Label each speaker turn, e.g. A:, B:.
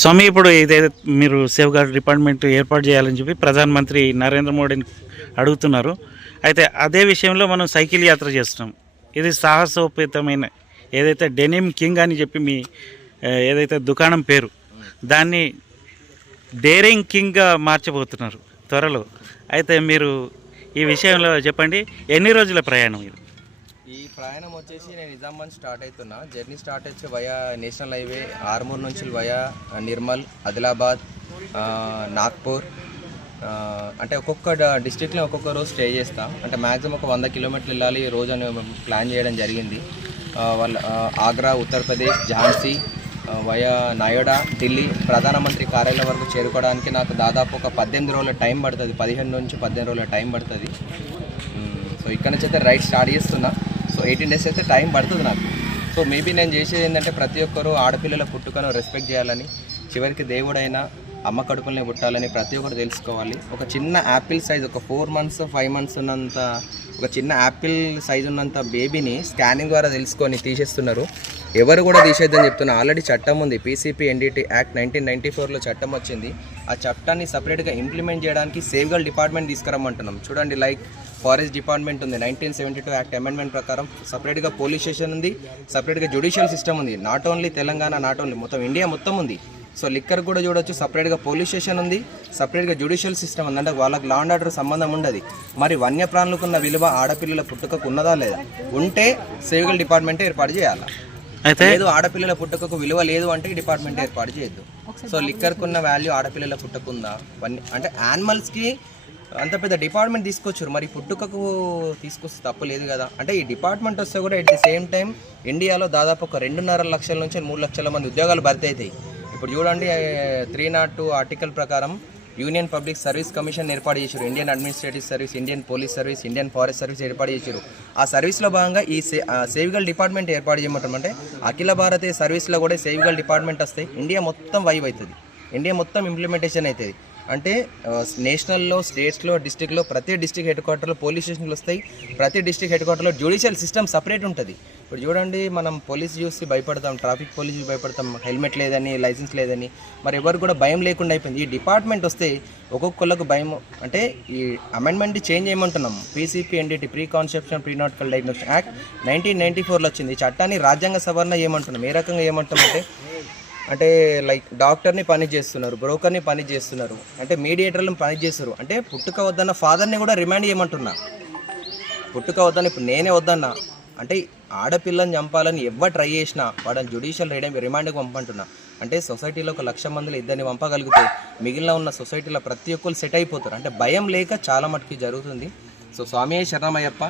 A: స్వామి ఇప్పుడు ఇదైతే మీరు సేఫ్ గార్డ్ డిపార్ట్మెంట్ ఏర్పాటు చేయాలని చెప్పి ప్రధానమంత్రి నరేంద్ర మోడీని అడుగుతున్నారు. అయితే అదే విషయంలో మనం సైకిల్ యాత్ర చేస్తున్నాం. ఇది సాహసోపేతమైన ఏదైతే డెనిమ్ కింగ్ అని చెప్పి మీ ఏదైతే దుకాణం పేరు దాన్ని డేరింగ్ కింగ్గా మార్చబోతున్నారు త్వరలో. అయితే మీరు ఈ విషయంలో చెప్పండి. ఎన్ని రోజుల ప్రయాణం ఇది?
B: ప్రయాణం వచ్చేసి నేను నిజామాబాద్ స్టార్ట్ అవుతున్నా. జర్నీ స్టార్ట్ వచ్చి వయా నేషనల్ హైవే ఆర్మూర్ నుంచి వయా నిర్మల్ ఆదిలాబాద్ నాగ్పూర్ అంటే ఒక్కొక్క డిస్టిక్లో ఒక్కొక్క రోజు స్టే చేస్తా. అంటే మ్యాక్సిమం ఒక వంద కిలోమీటర్లు వెళ్ళాలి. రోజు అని ప్లాన్ చేయడం జరిగింది. Uh, వాళ్ళ ఆగ్రా ఉత్తరప్రదేశ్ ఝాన్సీ వయా నయోడా ఢిల్లీ ప్రధానమంత్రి కార్యాలయం వరకు చేరుకోవడానికి నాకు దాదాపు ఒక పద్దెనిమిది రోజుల టైం పడుతుంది. పదిహేను నుంచి పద్దెనిమిది రోజుల టైం పడుతుంది. Hmm, సో ఇక్కడ నుంచి అయితే రైడ్ స్టార్ట్ చేస్తున్నా. ఎయిటీన్ డేస్ అయితే టైం పడుతుంది నాకు. సో మేబీ నేను చేసేది ఏంటంటే ప్రతి ఒక్కరు ఆడపిల్లల పుట్టుకను రెస్పెక్ట్ చేయాలని చివరికి దేవుడైనా అమ్మ కడుపులనే పుట్టాలని ప్రతి ఒక్కరు తెలుసుకోవాలి. ఒక చిన్న యాపిల్ సైజ్ ఒక ఫోర్ మంత్స్ ఫైవ్ మంత్స్ ఉన్నంత ఒక చిన్న యాపిల్ సైజ్ ఉన్నంత బేబీని స్కానింగ్ ద్వారా తెలుసుకొని తీసేస్తున్నారు. ఎవరు కూడా తీసేద్దని చెప్తున్నా. ఆల్రెడీ చట్టం ఉంది. PCP NDT act nineteen ninety ఫోర్లో చట్టం వచ్చింది. ఆ చట్టాన్ని సపరేట్గా ఇంప్లిమెంట్ చేయడానికి సేవ్గల్ డిపార్ట్మెంట్ తీసుకురమ్మంటున్నాం. చూడండి లైక్ ఫారెస్ట్ డిపార్ట్మెంట్ ఉంది. Nineteen seventy two act amendment ప్రకారం సపరేట్గా పోలీస్ స్టేషన్ ఉంది. సపరేట్గా జ్యుడిషియల్ సిస్టమ్ ఉంది. Not only Telangana not only మొత్తం ఇండియా మొత్తం ఉంది. సో లిక్కర్ కూడా చూడొచ్చు. సపరేట్గా పోలీస్ స్టేషన్ ఉంది. సపరేట్గా జ్యుడిషియల్ సిస్టమ్ ఉంది అంటే వాళ్ళకి లా అండ్ ఆర్డర్ సంబంధం ఉండదు. మరి వన్యప్రాణులకు ఉన్న విలువ ఆడపిల్లల పుట్టుకకు ఉన్నదా లేదా? ఉంటే సేవిగల్ డిపార్ట్మెంట్ ఏర్పాటు చేయాలి?
A: అయితే
B: లేదు ఆడపిల్లల పుట్టుకకు విలువ లేదు అంటే ఈ డిపార్ట్మెంట్ ఏర్పాటు చేయొద్దు. సో లిక్కర్కు ఉన్న వాల్యూ ఆడపిల్లల పుట్టుకుందా? వన్ అంటే యానిమల్స్కి అంత పెద్ద డిపార్ట్మెంట్ తీసుకొచ్చారు. మరి పుట్టుకకు తీసుకొస్తే తప్పు లేదు కదా? అంటే ఈ డిపార్ట్మెంట్ వస్తే కూడా ఎట్ ది సేమ్ టైం ఇండియాలో దాదాపు ఒక రెండున్నర లక్షల నుంచి మూడు లక్షల మంది ఉద్యోగాలు భర్తీ అవుతాయి. ఇప్పుడు చూడండి త్రీ నాట్ టూ ఆర్టికల్ ప్రకారం యూనియన్ పబ్లిక్ సర్వీస్ కమిషన్ ఏర్పాటు చేశారు. Indian administrative service Indian police service Indian forest service ఏర్పాటు చేశారు. ఆ సర్వీస్లో భాగంగా ఈ సే సేవిగల్ డిపార్ట్మెంట్ ఏర్పాటు చేయమంటామంటే అఖిల భారతీయ సర్వీస్లో కూడా సేవిగల్ డిపార్ట్మెంట్ వస్తాయి. ఇండియా మొత్తం వైవ్ అవుతుంది. ఇండియా మొత్తం ఇంప్లిమెంటేషన్ అవుతుంది. అంటే నేషనల్లో స్టేట్స్లో డిస్టిక్లో ప్రతి డిస్టిక్ హెడ్ క్వార్టర్లో పోలీస్ స్టేషన్లు వస్తాయి. ప్రతి డిస్టిక్ హెడ్ క్వార్టర్లో జ్యుడిషియల్ సిస్టమ్ సపరేట్ ఉంటుంది. ఇప్పుడు చూడండి మనం పోలీస్ చూసి భయపడతాం ట్రాఫిక్ పోలీస్ భయపడతాం హెల్మెట్ లేదని లైసెన్స్ లేదని. మరి ఎవరు కూడా భయం లేకుండా అయిపోయింది. ఈ డిపార్ట్మెంట్ వస్తే ఒక్కొక్కళ్ళకు భయం అంటే ఈ amendment change చేయమంటున్నాం. PCP NDT pre conception pre natal diagnostic act nineteen ninety ఫోర్లో వచ్చింది. ఈ చట్టాన్ని రాజ్యాంగ సవరణ ఏమంటున్నాం? ఏ రకంగా ఏమంటున్నాం అంటే అంటే లైక్ డాక్టర్ని పని చేస్తున్నారు బ్రోకర్ని పని చేస్తున్నారు అంటే మీడియేటర్లను పని చేస్తారు అంటే పుట్టుక వద్దన్న ఫాదర్ని కూడా రిమాండ్ చేయమంటున్నా. పుట్టుక వద్దని ఇప్పుడు నేనే వద్దన్నా. అంటే ఆడపిల్లని చంపాలని ఎవరు ట్రై చేసినా వాడని జ్యుడిషియల్ రిమాండ్కి పంపంటున్నా అంటే సొసైటీలో ఒక లక్ష మందిలో ఇద్దరిని పంపగలిగితే మిగిలిన ఉన్న సొసైటీలో ప్రతి ఒక్కరు సెట్ అయిపోతారు. అంటే భయం లేక చాలా మటుకి జరుగుతుంది. సో స్వామి శరణమయ్యప్ప.